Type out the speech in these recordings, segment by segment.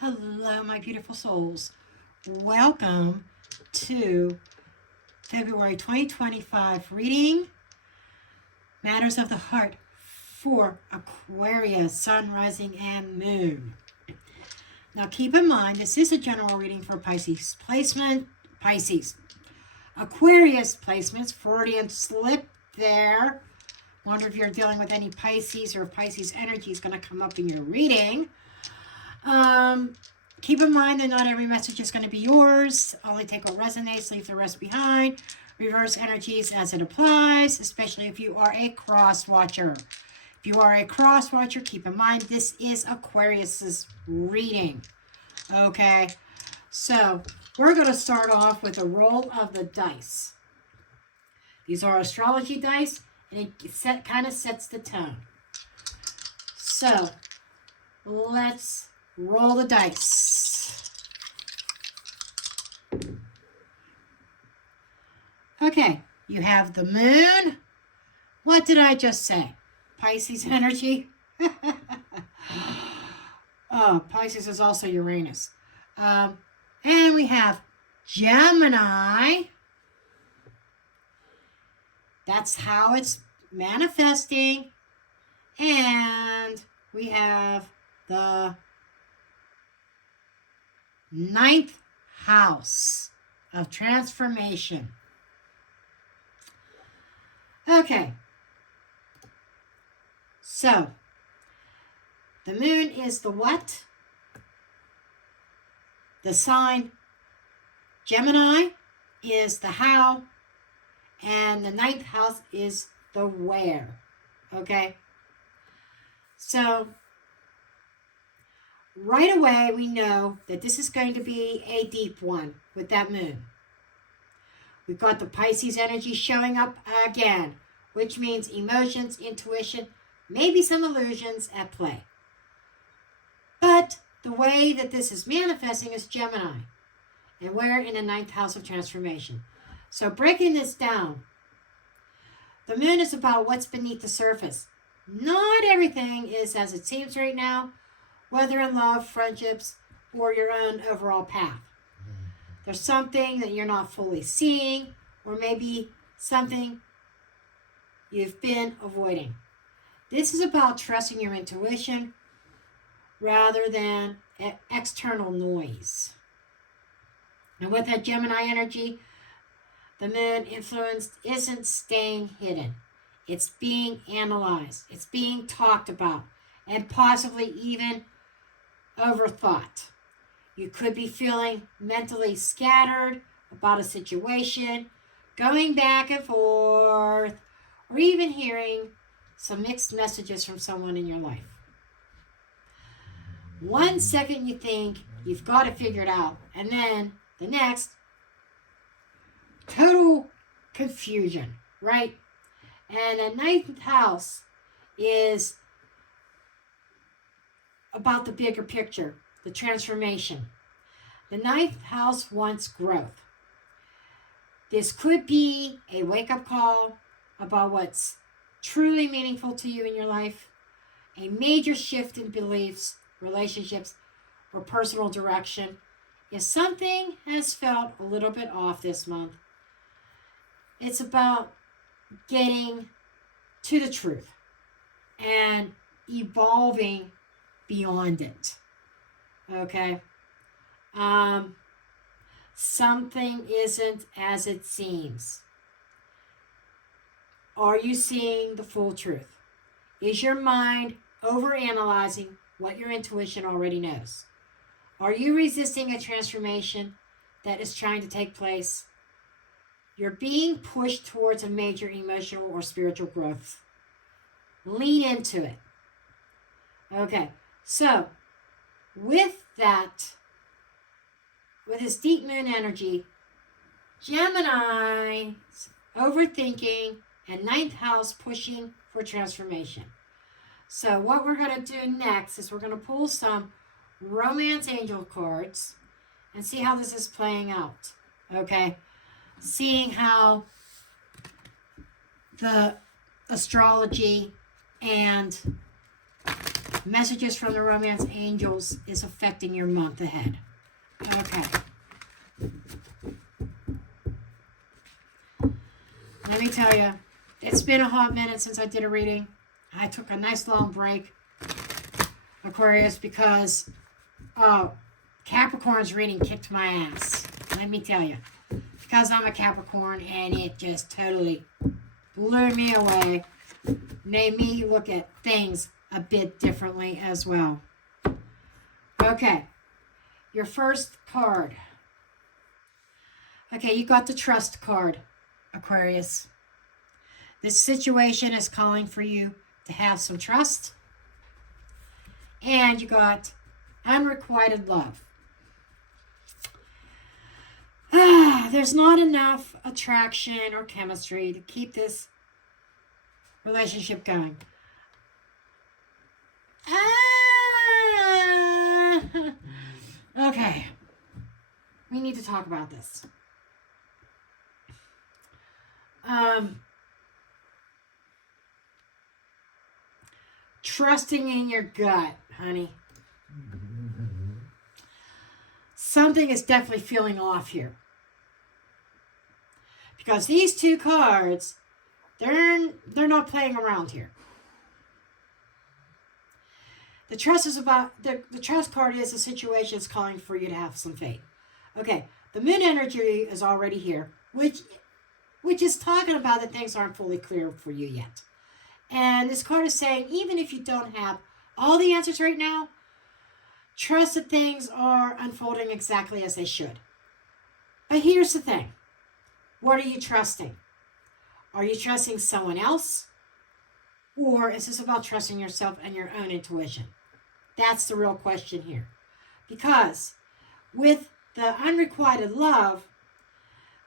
Hello, my beautiful souls. Welcome to February 2025 reading Matters of the Heart for Aquarius, Sun, Rising, and Moon. Now, keep in mind, this is a general reading for Pisces placement. Aquarius placements, Freudian slip there. Wonder if you're dealing with any Pisces or if Pisces energy is going to come up in your reading. Keep in mind that not every message is going to be yours. Only take what resonates, leave the rest behind. Reverse energies as it applies, especially if you are a cross watcher. If you are a cross watcher, keep in mind this is Aquarius's reading. Okay, so we're going to start off with a roll of the dice. These are astrology dice, and it kind of sets the tone. So let's roll the dice. Okay, you have the moon. What did I just say? Pisces energy. Oh, Pisces is also Uranus. And we have Gemini. That's how it's manifesting. And we have the 9th house of transformation. Okay. So, the moon is the what? The sign. Gemini is the how. And the 9th house is the where. Okay? So, right away, we know that this is going to be a deep one with that moon. We've got the Pisces energy showing up again, which means emotions, intuition, maybe some illusions at play. But the way that this is manifesting is Gemini, and we're in the 9th house of transformation. So breaking this down, the moon is about what's beneath the surface. Not everything is as it seems right now, whether in love, friendships, or your own overall path. There's something that you're not fully seeing, or maybe something you've been avoiding. This is about trusting your intuition rather than external noise. And with that Gemini energy, the moon influence isn't staying hidden. It's being analyzed. It's being talked about, and possibly even overthought. You could be feeling mentally scattered about a situation, going back and forth, or even hearing some mixed messages from someone in your life. One second you think you've got it figured out, and then the next, total confusion, right? And the 9th house is about the bigger picture, the transformation. The 9th house wants growth. This could be a wake-up call about what's truly meaningful to you in your life, a major shift in beliefs, relationships, or personal direction. If something has felt a little bit off this month, it's about getting to the truth and evolving beyond it. Okay? Something isn't as it seems. Are you seeing the full truth? Is your mind overanalyzing what your intuition already knows? Are you resisting a transformation that is trying to take place? You're being pushed towards a major emotional or spiritual growth. Lean into it. Okay, so with that, with his deep moon energy, Gemini, overthinking, and 9th house pushing for transformation. So what we're going to do next is we're going to pull some romance angel cards and see how this is playing out. Okay? Seeing how the astrology and messages from the romance angels is affecting your month ahead. Okay. Let me tell you, it's been a hot minute since I did a reading. I took a nice long break, Aquarius, because Capricorn's reading kicked my ass. Let me tell you. Because I'm a Capricorn, and it just totally blew me away. Made me look at things a bit differently as well. Okay. Your first card. Okay, you got the trust card, Aquarius. This situation is calling for you to have some trust. And you got unrequited love. There's not enough attraction or chemistry to keep this relationship going. Okay. We need to talk about this. Trusting in your gut, honey. Something is definitely feeling off here. Because these two cards, they're not playing around here. The trust is about, the trust card is a situation that's calling for you to have some faith. Okay, the moon energy is already here, which is talking about that things aren't fully clear for you yet. And this card is saying, even if you don't have all the answers right now, trust that things are unfolding exactly as they should. But here's the thing. What are you trusting? Are you trusting someone else? Or is this about trusting yourself and your own intuition? That's the real question here. Because with the unrequited love,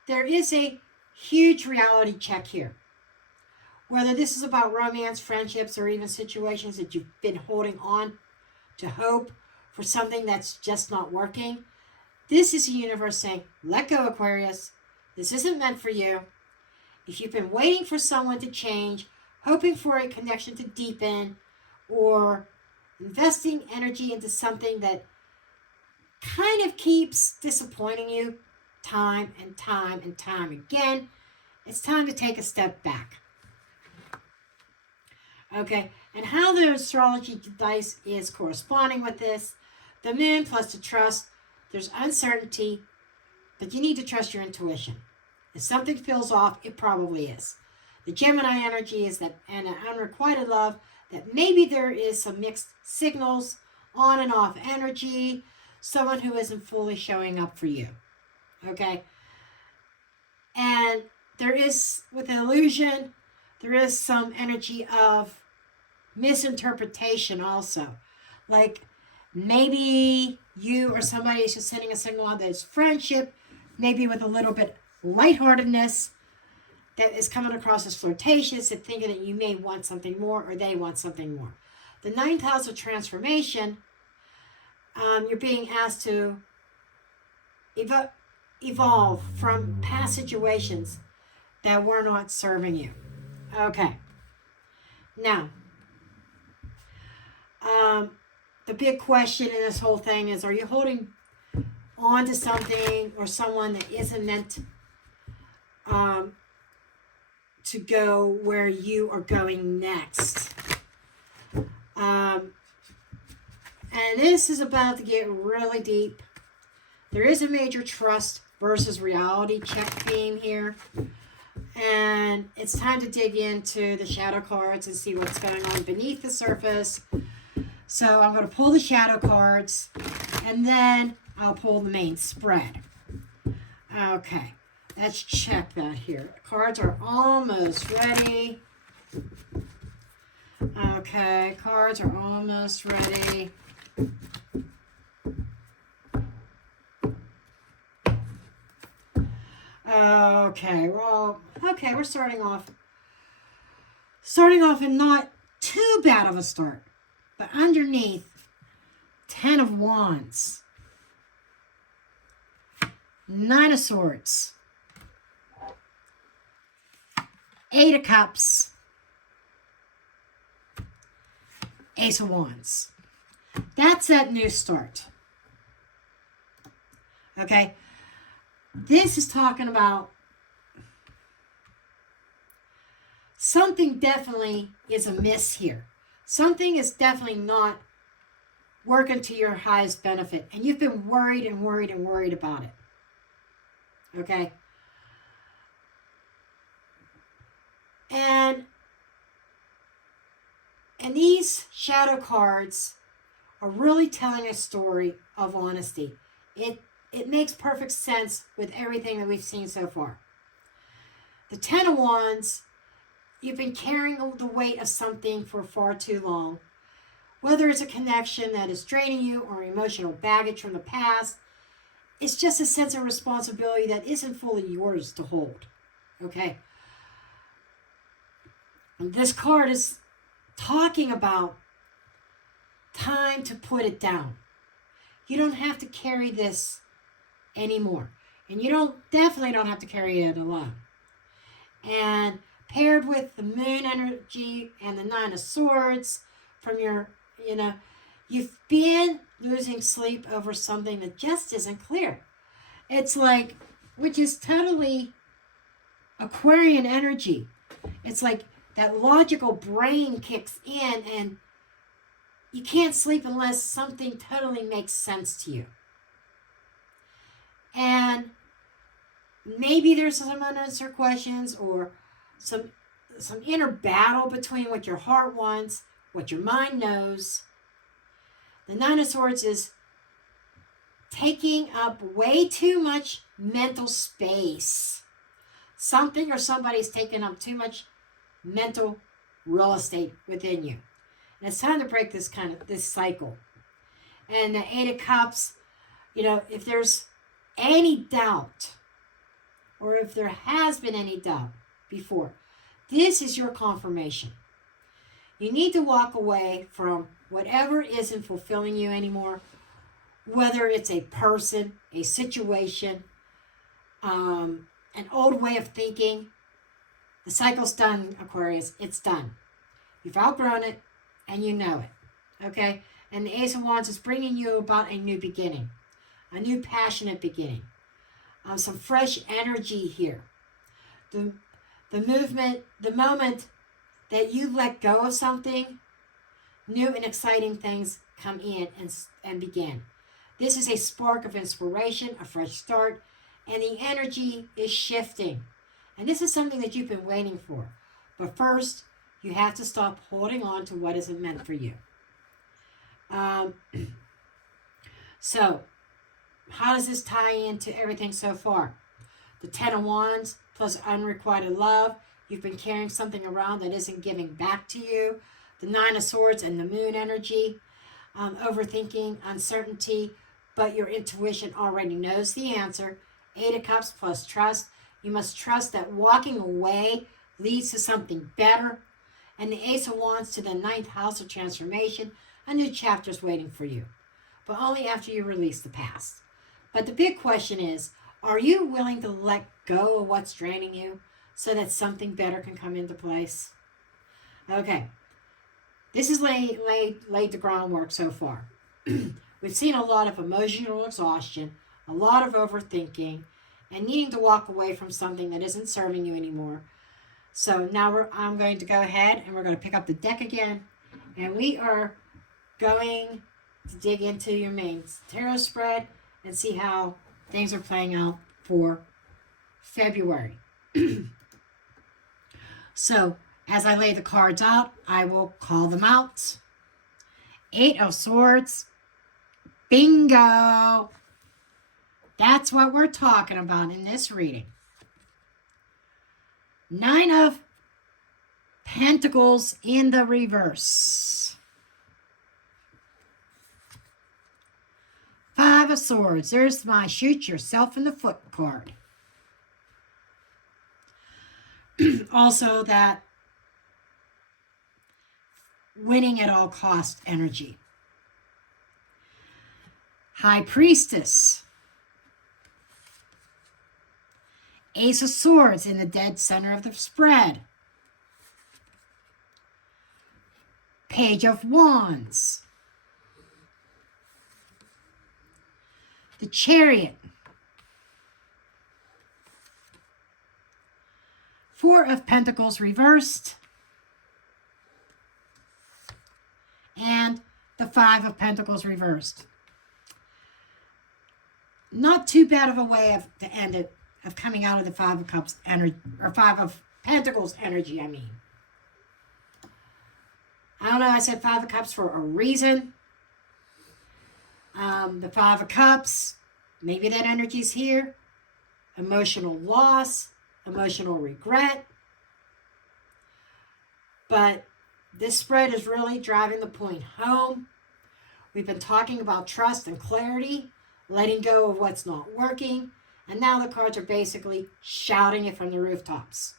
there is a huge reality check here. Whether this is about romance, friendships, or even situations that you've been holding on to hope for something that's just not working, this is the universe saying, let go, Aquarius. This isn't meant for you. If you've been waiting for someone to change, hoping for a connection to deepen, or investing energy into something that kind of keeps disappointing you time and time and time again, it's time to take a step back. Okay, and how the astrology dice is corresponding with this, the moon plus the trust, there's uncertainty, but you need to trust your intuition. If something feels off, it probably is. The Gemini energy is that, and an unrequited love, that maybe there is some mixed signals, on and off energy, someone who isn't fully showing up for you. Okay? And there is, with an illusion, there is some energy of misinterpretation also. Like, maybe you or somebody is just sending a signal out that it's friendship, maybe with a little bit lightheartedness, that is coming across as flirtatious and thinking that you may want something more or they want something more. The ninth house of transformation, you're being asked to evolve from past situations that were not serving you. Okay. Now, the big question in this whole thing is, are you holding on to something or someone that isn't meant to go where you are going next? And this is about to get really deep. There is a major trust versus reality check theme here. And it's time to dig into the shadow cards and see what's going on beneath the surface. So I'm going to pull the shadow cards and then I'll pull the main spread. Okay, let's check that here. Cards are almost ready. Okay, cards are almost ready. Okay, well, okay, we're starting off in not too bad of a start. But underneath, 10 of Wands, 9 of Swords, 8 of Cups, Ace of Wands. That's that new start. Okay? This is talking about something definitely is amiss here. Something is definitely not working to your highest benefit. And you've been worried and worried and worried about it. Okay? And these shadow cards are really telling a story of honesty. It makes perfect sense with everything that we've seen so far. The Ten of Wands, you've been carrying the weight of something for far too long. Whether it's a connection that is draining you or emotional baggage from the past, it's just a sense of responsibility that isn't fully yours to hold. Okay? And this card is talking about time to put it down. You don't have to carry this anymore. And you definitely don't have to carry it alone. And paired with the moon energy and the Nine of Swords from your, you've been losing sleep over something that just isn't clear. It's like, which is totally Aquarian energy. It's like that logical brain kicks in and you can't sleep unless something totally makes sense to you. And maybe there's some unanswered questions or some inner battle between what your heart wants, what your mind knows. The Nine of Swords is taking up way too much mental space. Something or somebody's taking up too much mental real estate within you. And it's time to break this cycle. And the Eight of Cups, if there's any doubt, or if there has been any doubt before, this is your confirmation. You need to walk away from whatever isn't fulfilling you anymore, whether it's a person, a situation, an old way of thinking. The cycle's done, Aquarius. It's done. You've outgrown it, and you know it. Okay? And the Ace of Wands is bringing you about a new beginning, a new passionate beginning. Some fresh energy here. The movement, the moment that you let go of something, new and exciting things come in and begin. This is a spark of inspiration, a fresh start, and the energy is shifting. And this is something that you've been waiting for. But first, you have to stop holding on to what isn't meant for you. So, how does this tie into everything so far? The Ten of Wands plus unrequited love. You've been carrying something around that isn't giving back to you. The Nine of Swords and the moon energy. Overthinking, uncertainty, but your intuition already knows the answer. Eight of Cups plus trust. You must trust that walking away leads to something better. And the Ace of Wands to the ninth house of transformation. A new chapter is waiting for you, but only after you release the past. But the big question is, are you willing to let go of what's draining you so that something better can come into place? Okay. This has laid the groundwork so far. We've seen a lot of emotional exhaustion, a lot of overthinking, and needing to walk away from something that isn't serving you anymore. So now I'm going to go ahead and we're going to pick up the deck again, and we are going to dig into your main tarot spread and see how things are playing out for February. So, as I lay the cards out, I will call them out. Eight of Swords. Bingo! That's what we're talking about in this reading. Nine of Pentacles in the reverse. Five of Swords. There's my shoot yourself in the foot card. Also that winning at all cost energy. High Priestess. Ace of Swords in the dead center of the spread. Page of Wands, the Chariot, Four of Pentacles reversed, and the Five of Pentacles reversed. Not too bad of a way to end it, of coming out of the Five of Cups energy, or Five of Pentacles energy, I mean. I don't know, I said Five of Cups for a reason. The Five of Cups, maybe that energy's here. Emotional loss, emotional regret. But this spread is really driving the point home. We've been talking about trust and clarity, letting go of what's not working, and now the cards are basically shouting it from the rooftops.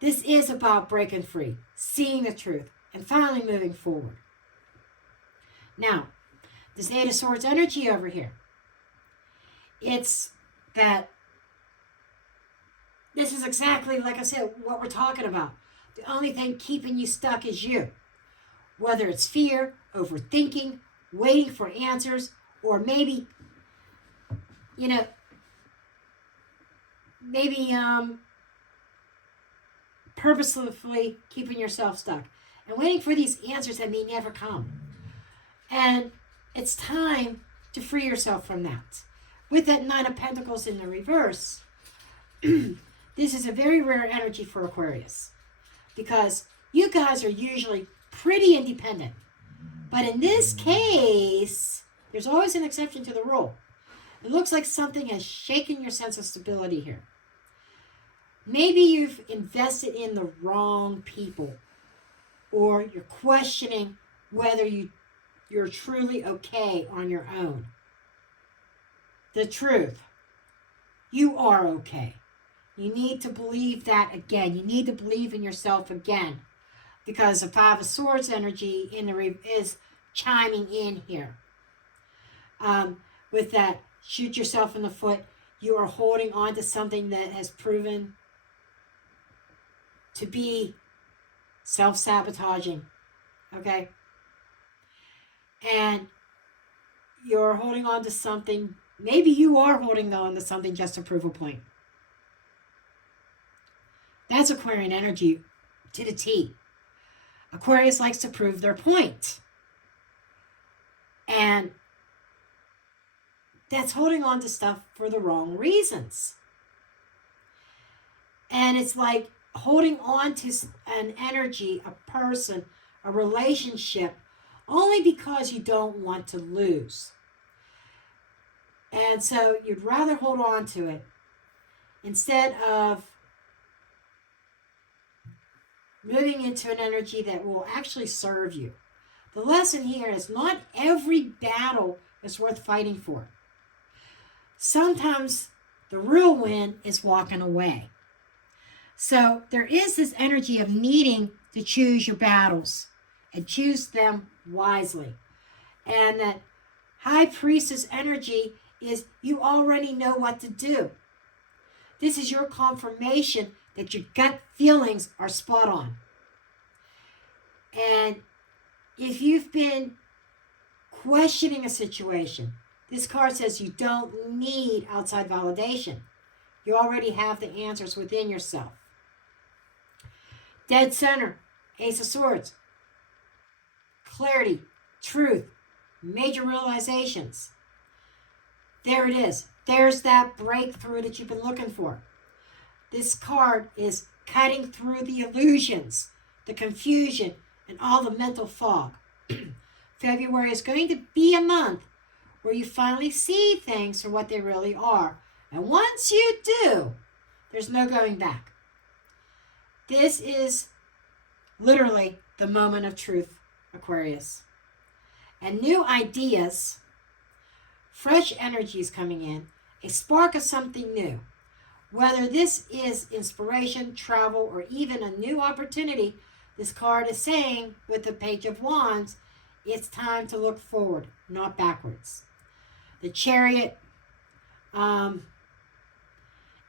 This is about breaking free, seeing the truth, and finally moving forward. Now, this Eight of Swords energy over here, it's that this is exactly, like I said, what we're talking about. The only thing keeping you stuck is you. Whether it's fear, overthinking, waiting for answers, or maybe, purposefully keeping yourself stuck and waiting for these answers that may never come. And it's time to free yourself from that. With that Nine of Pentacles in the reverse, this is a very rare energy for Aquarius because you guys are usually pretty independent. But in this case, there's always an exception to the rule. It looks like something has shaken your sense of stability here. Maybe you've invested in the wrong people, or you're questioning whether you're truly okay on your own. The truth, you are okay. You need to believe that again. You need to believe in yourself again, because the Five of Swords energy is chiming in here. With that, shoot yourself in the foot. You are holding on to something that has proven to be self-sabotaging, okay? And you're holding on to something, maybe you are holding on to something just to prove a point. That's Aquarian energy to the T. Aquarius likes to prove their point. And that's holding on to stuff for the wrong reasons. And it's like holding on to an energy, a person, a relationship, only because you don't want to lose. And so you'd rather hold on to it instead of moving into an energy that will actually serve you. The lesson here is not every battle is worth fighting for. Sometimes the real win is walking away. So there is this energy of needing to choose your battles and choose them wisely. And that High Priestess energy is you already know what to do. This is your confirmation that your gut feelings are spot on. And if you've been questioning a situation, this card says you don't need outside validation. You already have the answers within yourself. Dead center, Ace of Swords. Clarity, truth, major realizations. There it is. There's that breakthrough that you've been looking for. This card is cutting through the illusions, the confusion, and all the mental fog. February is going to be a month where you finally see things for what they really are. And once you do, there's no going back. This is literally the moment of truth, Aquarius. And new ideas, fresh energies coming in, a spark of something new. Whether this is inspiration, travel, or even a new opportunity, this card is saying with the Page of Wands, it's time to look forward, not backwards. The Chariot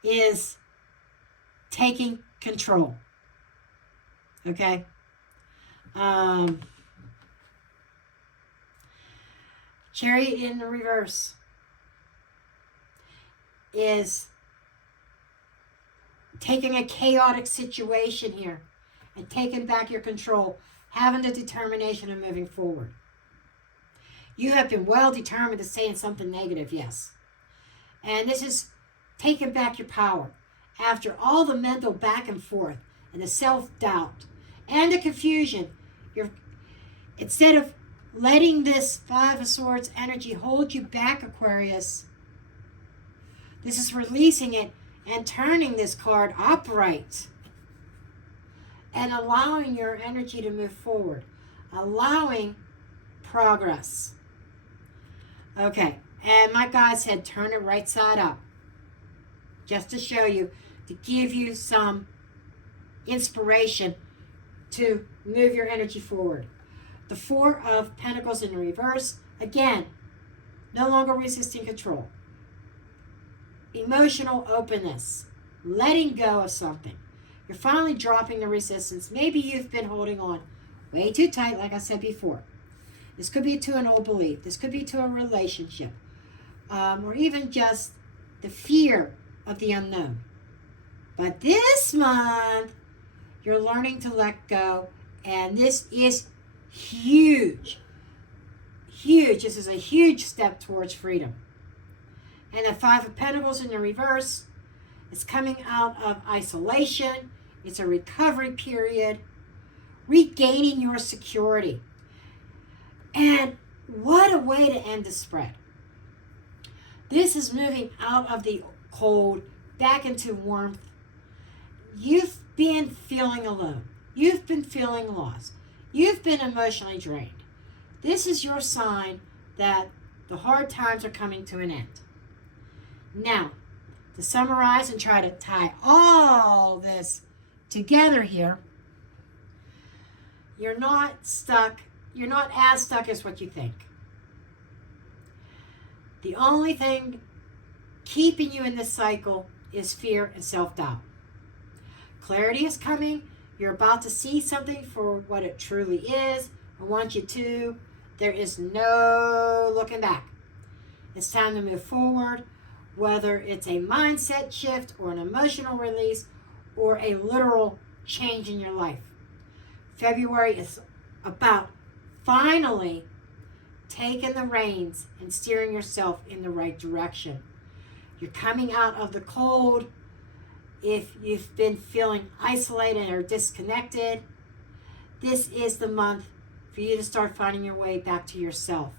is taking control. Okay? Chariot in the reverse is taking a chaotic situation here and taking back your control, having the determination of moving forward. You have been well determined to say something negative, yes. And this is taking back your power. After all the mental back and forth and the self-doubt and the confusion, instead of letting this Five of Swords energy hold you back, Aquarius, this is releasing it and turning this card upright and allowing your energy to move forward, allowing progress. Okay, and my guide said turn it right side up, just to show you, to give you some inspiration to move your energy forward. The Four of Pentacles in reverse, again, no longer resisting control. Emotional openness, letting go of something. You're finally dropping the resistance. Maybe you've been holding on way too tight, like I said before. This could be to an old belief. This could be to a relationship. Or even just the fear of the unknown. But this month, you're learning to let go. And this is huge. Huge. This is a huge step towards freedom. And the Five of Pentacles in the reverse is coming out of isolation. It's a recovery period. Regaining your security. And what a way to end the spread. This is moving out of the cold, back into warmth. You've been feeling alone. You've been feeling lost. You've been emotionally drained. This is your sign that the hard times are coming to an end. Now, to summarize and try to tie all this together here, you're not stuck. You're not as stuck as what you think. The only thing keeping you in this cycle is fear and self-doubt. Clarity is coming. You're about to see something for what it truly is. I want you to. There is no looking back. It's time to move forward, whether it's a mindset shift or an emotional release or a literal change in your life. February is about finally taking the reins and steering yourself in the right direction. You're coming out of the cold. If you've been feeling isolated or disconnected, this is the month for you to start finding your way back to yourself.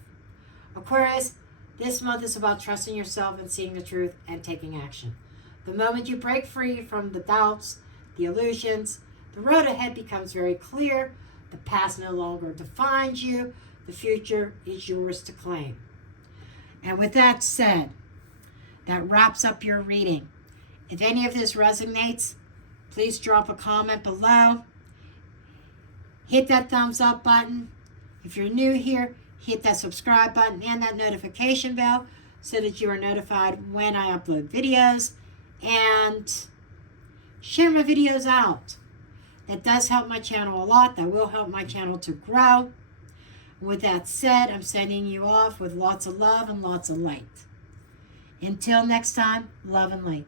Aquarius, this month is about trusting yourself and seeing the truth and taking action. The moment you break free from the doubts, the illusions, the road ahead becomes very clear. The past no longer defines you. The future is yours to claim. And with that said, that wraps up your reading. If any of this resonates, please drop a comment below. Hit that thumbs up button. If you're new here, hit that subscribe button and that notification bell so that you are notified when I upload videos. And share my videos out. That does help my channel a lot. That will help my channel to grow. With that said, I'm sending you off with lots of love and lots of light. Until next time, love and light.